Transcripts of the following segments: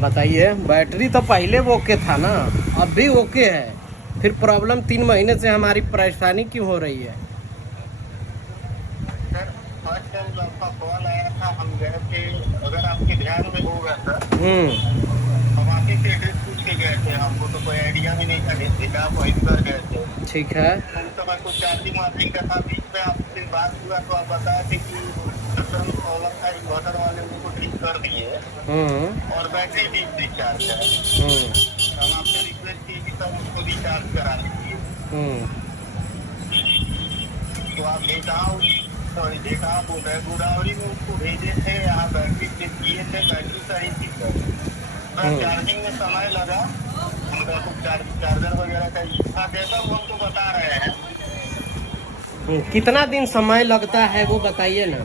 बताइए, बैटरी तो पहले वो ओके था ना, अब भी ओके है, फिर प्रॉब्लम 3 महीने से हमारी परेशानी क्यों हो रही है? सर फर्स्ट टाइम जो आपका कॉल आया था हम गए थे, अगर आपके ध्यान में होगा सर, हम आप ही से एड्रेस पूछ के गए थे, हमको तो कोई आइडिया भी नहीं था, डेटा आप वहीं पर गए थे। ठीक है। तो उस समय कुछ चार्जिंग वार्जिंग का था, बीच में आपसे बात हुआ तो आप बताए थे कि प्रॉब्लम था, इन्वर्टर वाले उनको ठीक कर दिए और बैटरी भी डिस्चार्ज है। हम आपसे रिक्वेस्ट की कि सब उसको रिचार्ज करा लीजिए। तो आप डेटा बोल रहे गोदावरी में उसको भेजे थे, यहाँ बैटरी चेक किए थे, बैटरी सही थी सर। चार्जिंग में समय लगा, उनका कुछ चार्जर वगैरह का इशू था, जैसा वो हमको बता रहे हैं। कितना दिन समय लगता है वो बताइए ना।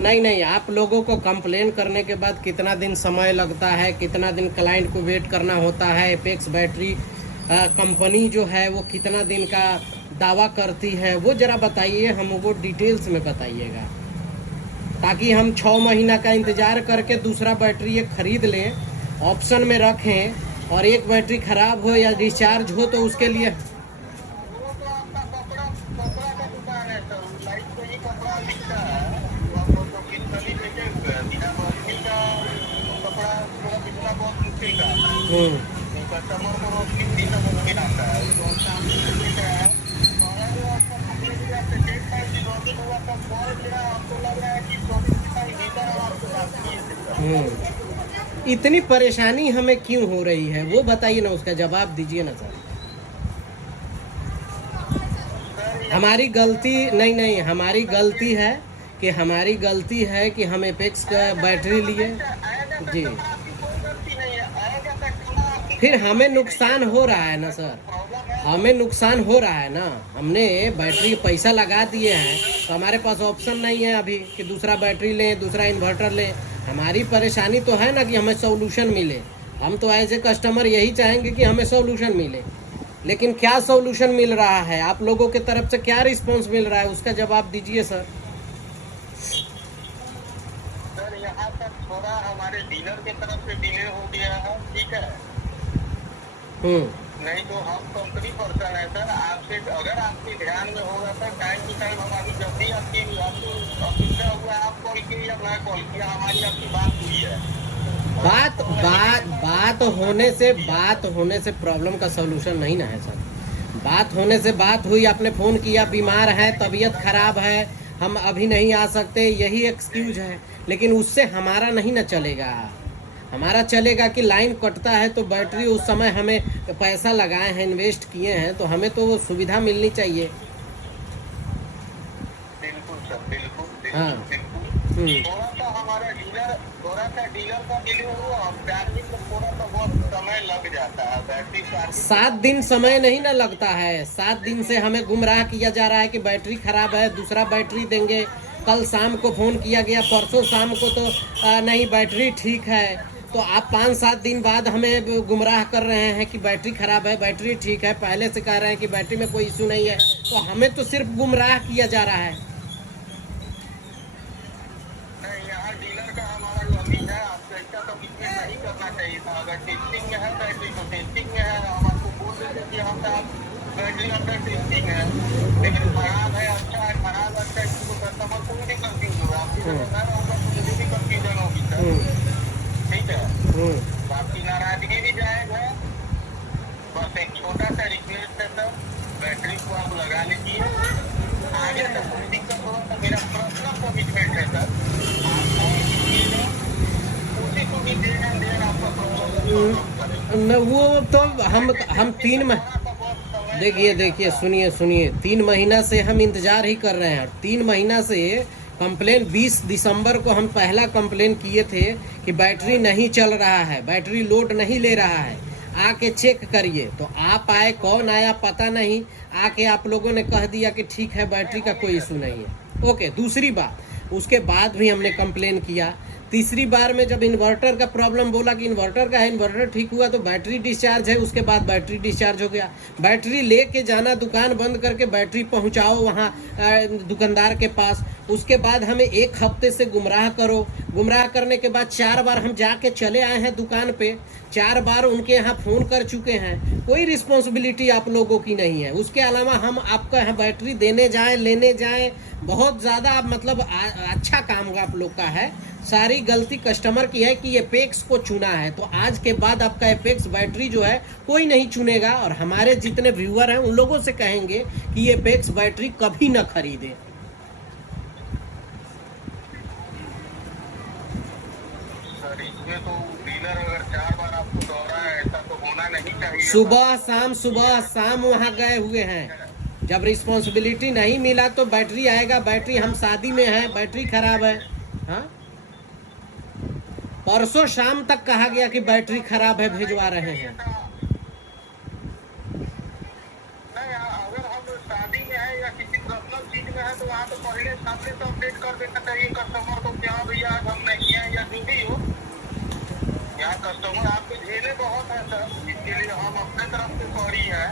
नहीं, आप लोगों को कंप्लेन करने के बाद कितना दिन समय लगता है, कितना दिन क्लाइंट को वेट करना होता है? एपेक्स बैटरी कंपनी जो है वो कितना दिन का दावा करती है, वो ज़रा बताइए, हमको डिटेल्स में बताइएगा, ताकि हम 6 महीना का इंतज़ार करके दूसरा बैटरी एक ख़रीद लें, ऑप्शन में रखें, और एक बैटरी ख़राब हो या डिस्चार्ज हो तो उसके लिए। वो तो आपका कपड़ा का दुकान है सर, लाइट पे ही कपड़ा बिकता है, वो आपको तो कितनी बेचे हुए हैं, बिना रोशनी का कपड़ा पूरा बिकना बहुत मुश्किल का है। कस्टमर को रोशनी भी तो मुश्किल आता है, तो सामने से बेचा है। और आपका कंपनी भी आपसे डेट टाइम की लॉगिन हुआ तब कॉल किया, हमको लग रहा है कि 24 टाइम भीतर हम आपसे बात किए थे। इतनी परेशानी हमें क्यों हो रही है वो बताइए ना, उसका जवाब दीजिए ना सर। हमारी गलती नहीं, हमारी गलती है कि हम एपेक्स का बैटरी लिए जी, फिर हमें नुकसान हो रहा है ना सर, हमें नुकसान हो रहा है ना। हमने बैटरी पैसा लगा दिए हैं तो हमारे पास ऑप्शन नहीं है अभी कि दूसरा बैटरी लें, दूसरा इन्वर्टर लें। हमारी परेशानी तो है ना कि हमें सॉल्यूशन मिले, हम तो एज ए कस्टमर यही चाहेंगे कि हमें सॉल्यूशन मिले, लेकिन क्या सॉल्यूशन मिल रहा है, आप लोगों के तरफ से क्या रिस्पांस मिल रहा है, उसका जवाब दीजिए सर। सर यहाँ पर थोड़ा हमारे डीलर के तरफ से डिले हो गया है, ठीक है। नहीं तो हम कंपनी पर्सन है सर, आपसे अगर आपके ध्यान में होगा सर, टाइम टू टाइम हम अभी जब भी आपको सुविधा हुआ आप कॉल किए या मैं कॉल किया, हमारी आपकी बात हुई है। बात होने से प्रॉब्लम का सॉल्यूशन नहीं ना है सर। बात होने से बात हुई, आपने फ़ोन किया, बीमार है, तबीयत खराब है, हम अभी नहीं आ सकते, यही एक्सक्यूज है, लेकिन उससे हमारा नहीं ना चलेगा। हमारा चलेगा कि लाइन कटता है तो बैटरी, उस समय हमें पैसा लगाए हैं, इन्वेस्ट किए हैं, तो हमें तो वो सुविधा मिलनी चाहिए। बिल्कुल सर, बिल्कुल। हाँ। थोड़ा सा डीलर का डिले हुआ, चार्जिंग में थोड़ा सा बहुत समय लग जाता है, बैटरी चार्जिंग 7 दिन समय नहीं ना लगता है। 7 दिन से हमें गुमराह किया जा रहा है कि बैटरी खराब है, दूसरा बैटरी देंगे। कल शाम को फ़ोन किया गया, परसों शाम को तो नहीं बैटरी ठीक है, तो आप 5-7 दिन बाद हमें गुमराह कर रहे हैं कि बैटरी ख़राब है, बैटरी ठीक है, पहले से कह रहे हैं कि बैटरी में कोई इशू नहीं है, तो हमें तो सिर्फ गुमराह किया जा रहा है। नहीं, यहाँ डीलर का हमारा कमी है, आपको ऐसा कमिटमेंट नहीं करना चाहिए था। अगर टेस्टिंग में है बैटरी तो टेस्टिंग में है, हम आपको बोल देते कि हम बैटरी अंडर टेस्टिंग है, लेकिन खराब है, अच्छा है, खराब अच्छा है, इसको कस्टमर को भी कंफ्यूज होगा, आपकी जगह मैं रहूँगा तो मुझे भी कंफ्यूजन होगी सर, ठीक है। आपकी नाराजगी भी जायज है, बस एक छोटा सा रिक्वेस्ट है सर, बैटरी को आप लगा लीजिए, आगे से कोई दिक्कत हो तो मेरा पर्सनल कमिटमेंट है सर, आप कॉल कीजिएगा, उसी को भी देन एंड देन आपका प्रॉब्लम न वो तो हम 3 देखिए सुनिए 3 महीना से हम इंतज़ार ही कर रहे हैं। 3 महीना से कंप्लेन 20 दिसंबर को हम पहला कंप्लेन किए थे कि बैटरी नहीं चल रहा है, बैटरी लोड नहीं ले रहा है, आके चेक करिए। तो आप आए, कौन आया पता नहीं, आके आप लोगों ने कह दिया कि ठीक है बैटरी का कोई इशू नहीं है। ओके, दूसरी बात, उसके बाद भी हमने कंप्लेन किया, तीसरी बार में जब इन्वर्टर का प्रॉब्लम बोला कि इन्वर्टर का है, इन्वर्टर ठीक हुआ तो बैटरी डिस्चार्ज है, उसके बाद बैटरी डिस्चार्ज हो गया। बैटरी लेके जाना, दुकान बंद करके बैटरी पहुंचाओ वहाँ दुकानदार के पास, उसके बाद हमें 1 हफ्ते से गुमराह करो। गुमराह करने के बाद 4 बार हम जाके चले आए हैं दुकान पे, 4 बार उनके यहाँ फ़ोन कर चुके हैं, कोई रिस्पॉन्सिबिलिटी आप लोगों की नहीं है। उसके अलावा हम आपका यहाँ बैटरी देने जाएं, लेने जाएं, बहुत ज़्यादा मतलब अच्छा काम आप लोग का है। सारी गलती कस्टमर की है कि एपेक्स को चुना है, तो आज के बाद आपका एपेक्स बैटरी जो है कोई नहीं चुनेगा। और हमारे जितने व्यूअर हैं उन लोगों से कहेंगे कि एपेक्स बैटरी कभी ना खरीदें। सर इसमें तो डीलर अगर 4 बार आपको दौड़ा है, ऐसा तो होना नहीं चाहिए। सुबह शाम वहाँ गए हुए हैं। जब रिस्पॉन्सिबिलिटी नहीं मिला तो बैटरी आएगा, बैटरी हम शादी में हैं, बैटरी खराब है। हाँ, परसों शाम तक कहा गया कि बैटरी खराब है, भिजवा रहे हैं। नहीं, अगर हम शादी में है या किसी पर्सनल चीज में है तो वहाँ तो पहले सामने से अपडेट कर देना चाहिए कस्टमर को कि हाँ भैया आज हम नहीं है या जो भी हो। यहाँ कस्टमर आपको झेले बहुत है सर, इसके लिए हम अपने तरफ से सॉरी है।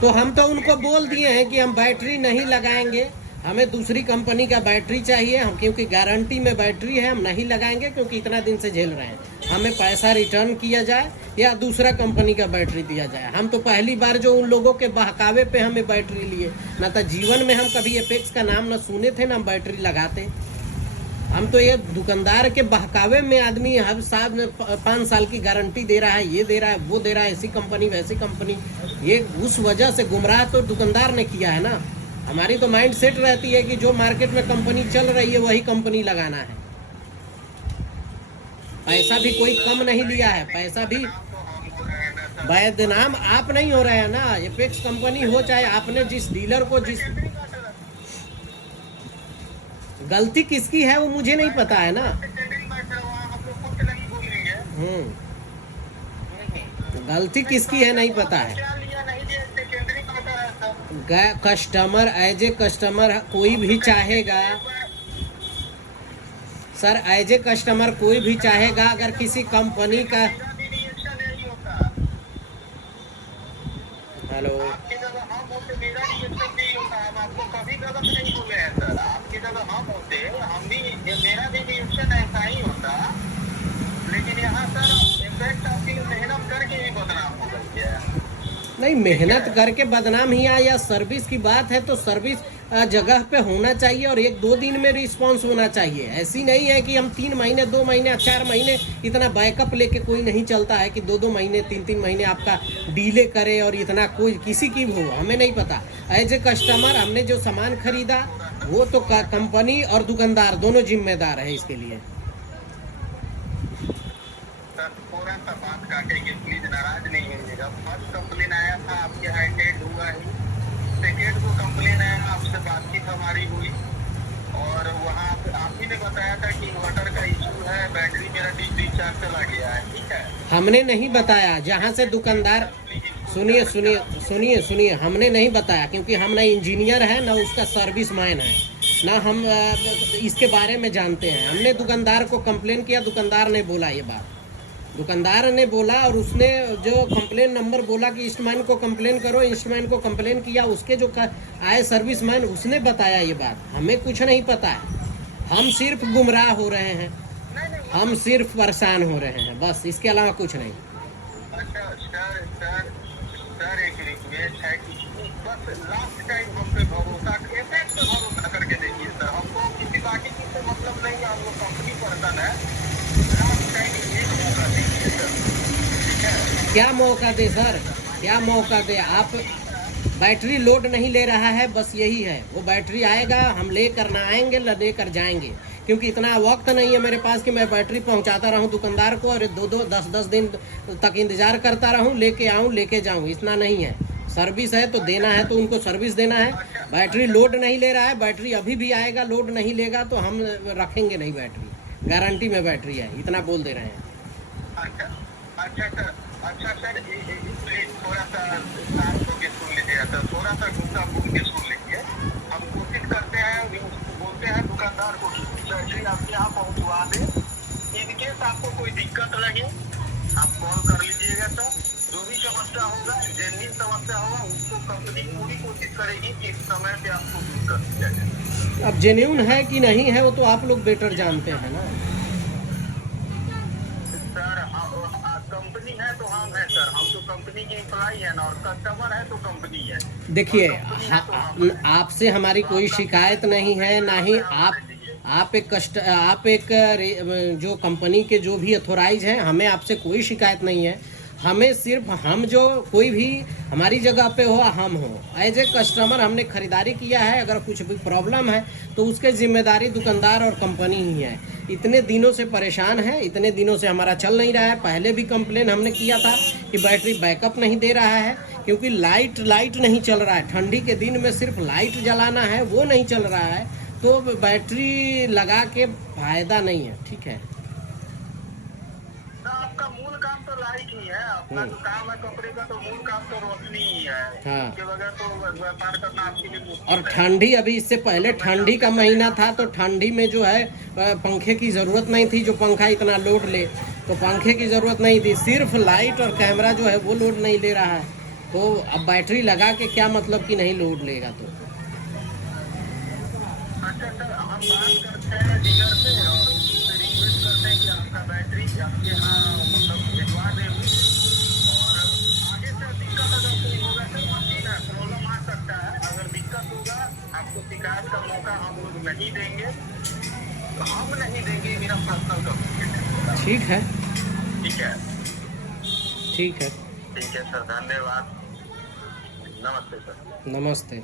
तो हम तो उनको बोल दिए हैं कि हम बैटरी नहीं लगाएंगे, हमें दूसरी कंपनी का बैटरी चाहिए, हम क्योंकि गारंटी में बैटरी है, हम नहीं लगाएंगे क्योंकि इतना दिन से झेल रहे हैं। हमें पैसा रिटर्न किया जाए या दूसरा कंपनी का बैटरी दिया जाए। हम तो पहली बार जो उन लोगों के बहकावे पे हमें बैटरी लिए, ना तो जीवन में हम कभी एपेक्स का नाम ना सुने थे ना हम बैटरी लगाते। हम तो ये दुकानदार के बहकावे में आदमी हर साल 5 साल की गारंटी दे रहा है, ये दे रहा है, वो दे रहा है, ऐसी कंपनी वैसी कंपनी, ये उस वजह से गुमराह तो दुकानदार ने किया है ना। हमारी तो माइंड सेट रहती है कि जो मार्केट में कंपनी चल रही है वही कंपनी लगाना है। पैसा भी कोई कम नहीं लिया है, पैसा भी बदनाम आप नहीं हो रहे हैं ना। एपेक्स कंपनी हो चाहे आपने जिस डीलर को, जिस गलती किसकी है वो मुझे नहीं पता है ना। गलती किसकी है नहीं पता है। कस्टमर एज ए कस्टमर कोई भी चाहेगा सर, एज ए कस्टमर कोई भी चाहेगा अगर किसी कंपनी का। हेलो, आपकी जगह हम होते मेरा रिएक्शन नहीं होता, हम आपको कभी गलत नहीं बोले हैं सर। आपकी जगह हम होते हम भी, मेरा भी रिएक्शन ऐसा ही होता। लेकिन यहाँ सर इम्पैक्ट आपकी मेहनत करके भी बदनाम हो गई है। नहीं, मेहनत करके बदनाम ही आया, या सर्विस की बात है तो सर्विस जगह पे होना चाहिए और 1-2 दिन में रिस्पांस होना चाहिए। ऐसी नहीं है कि हम 3 महीने 2 महीने 4 महीने इतना बैकअप लेके कोई नहीं चलता है कि 2-2 महीने 3-3 महीने आपका डीले करे और इतना कोई किसी की हो, हमें नहीं पता। एज ए कस्टमर हमने जो सामान खरीदा वो तो कंपनी और दुकानदार दोनों जिम्मेदार है इसके लिए। सर थोड़ा सा बात काटेंगे, प्लीज नाराज नहीं होइएगा। फर्स्ट कंप्लेन आया था आपके हाईटेड हुआ ही, सेकेंड को कंप्लेन आया, आपसे बातचीत हमारी हुई और वहाँ आप ही ने बताया था कि इन्वर्टर का इशू है, बैटरी मेरा डिस्चार्ज चला गया है। ठीक है, हमने नहीं बताया, जहाँ से दुकानदार, सुनिए, हमने नहीं बताया क्योंकि हम ना इंजीनियर है ना उसका सर्विस मैन है, ना हम इसके बारे में जानते हैं। हमने दुकानदार को कंप्लेन किया, दुकानदार ने बोला ये बात, दुकानदार ने बोला और उसने जो कंप्लेन नंबर बोला कि इंस्टमैन को कंप्लेन करो, इंस्टमैन को कंप्लेन किया, उसके जो आए सर्विसमैन उसने बताया ये बात। हमें कुछ नहीं पता है, हम सिर्फ गुमराह हो रहे हैं, हम सिर्फ परेशान हो रहे हैं, बस इसके अलावा कुछ नहीं। अच्छा सर एक रिक्वेस्ट है कि बस लास्ट टाइम हम पे भरोसा करके देखिए सर। हमको किसी बाकी चीज से मतलब नहीं है, हम लोग कंपनी पर्सन है। लास्ट टाइम एक मौका दीजिए सर, ठीक है? क्या मौका दे सर, क्या मौका दे? आप बैटरी लोड नहीं ले रहा है, बस यही है। वो बैटरी आएगा, हम लेकर ना आएंगे ना लेकर जाएंगे, क्योंकि इतना वक्त नहीं है मेरे पास कि मैं बैटरी पहुंचाता रहूं दुकानदार को और 2-2 10-10 दिन तक इंतजार करता रहूं, लेके आऊं लेके जाऊं, इतना नहीं है। सर्विस है तो देना है तो उनको सर्विस देना है। बैटरी लोड नहीं ले रहा है, बैटरी अभी भी आएगा, लोड नहीं लेगा तो हम रखेंगे नहीं बैटरी, गारंटी में बैटरी है, इतना बोल दे रहे हैं। अच्छा सर प्लीज थोड़ा सा शांत होकर सुन लीजिए सर, थोड़ा सा गुस्सा भूल के सुन लीजिए। हम कोशिश करते हैं, बोलते हैं दुकानदार को बैटरी आपके यहाँ पहुँचवा दे, इनकेस आपको कोई दिक्कत लगे आप कॉल कर लीजिएगा सर। जो भी समस्या होगा, जेन्युइन समस्या होगा, उसको कंपनी पूरी कोशिश करेगी कि इस समय पे आपको दूर कर दिया जाए। अब जेन्युइन है कि नहीं है वो तो आप लोग बेटर जानते हैं ना। सर कंपनी है तो हम हैं सर, हम तो कंपनी के एम्प्लॉय हैं ना, और कस्टमर है तो कंपनी है। देखिए, आपसे हमारी कोई शिकायत नहीं है, ना ही आप एक जो कंपनी के जो भी अथोराइज हैं, हमें आपसे कोई शिकायत नहीं है। हमें सिर्फ हम जो कोई भी हमारी जगह पे हो, हम हो एज ए कस्टमर हमने खरीदारी किया है, अगर कुछ भी प्रॉब्लम है तो उसके जिम्मेदारी दुकानदार और कंपनी ही है। इतने दिनों से परेशान है, इतने दिनों से हमारा चल नहीं रहा है। पहले भी कंप्लेन हमने किया था कि बैटरी बैकअप नहीं दे रहा है, क्योंकि लाइट नहीं चल रहा है। ठंडी के दिन में सिर्फ लाइट जलाना है, वो नहीं चल रहा है, तो बैटरी लगा के फायदा नहीं है। ठीक है, आपका मूल काम तो लाइट ही है, अपना जो काम है कपड़े का, तो मूल काम तो रोशनी ही है। हाँ। उसके बगैर तो व्यापार करना आपके लिए मुश्किल और है। ठंडी, अभी इससे पहले ठंडी का महीना था, तो ठंडी में जो है पंखे की ज़रूरत नहीं थी, जो पंखा इतना लोड ले, तो पंखे की ज़रूरत नहीं थी। सिर्फ लाइट और कैमरा जो है वो लोड नहीं ले रहा है, तो अब बैटरी लगा के क्या मतलब कि नहीं लोड लेगा। तो अच्छा सर, हम बात करते हैं डीलर से और उससे रिक्वेस्ट करते हैं कि आपका बैटरी आपके यहाँ मतलब भिजवा दें, और आगे से दिक्कत अगर कोई होगा सर, मशीन है, प्रॉब्लम आ सकता है। अगर दिक्कत होगा आपको शिकायत का मौका हम लोग नहीं देंगे, तो हम नहीं देंगे, मेरा पर्सनल कमिटमेंट है। ठीक है, ठीक है, ठीक है, ठीक है सर, धन्यवाद, नमस्ते सर। नमस्ते।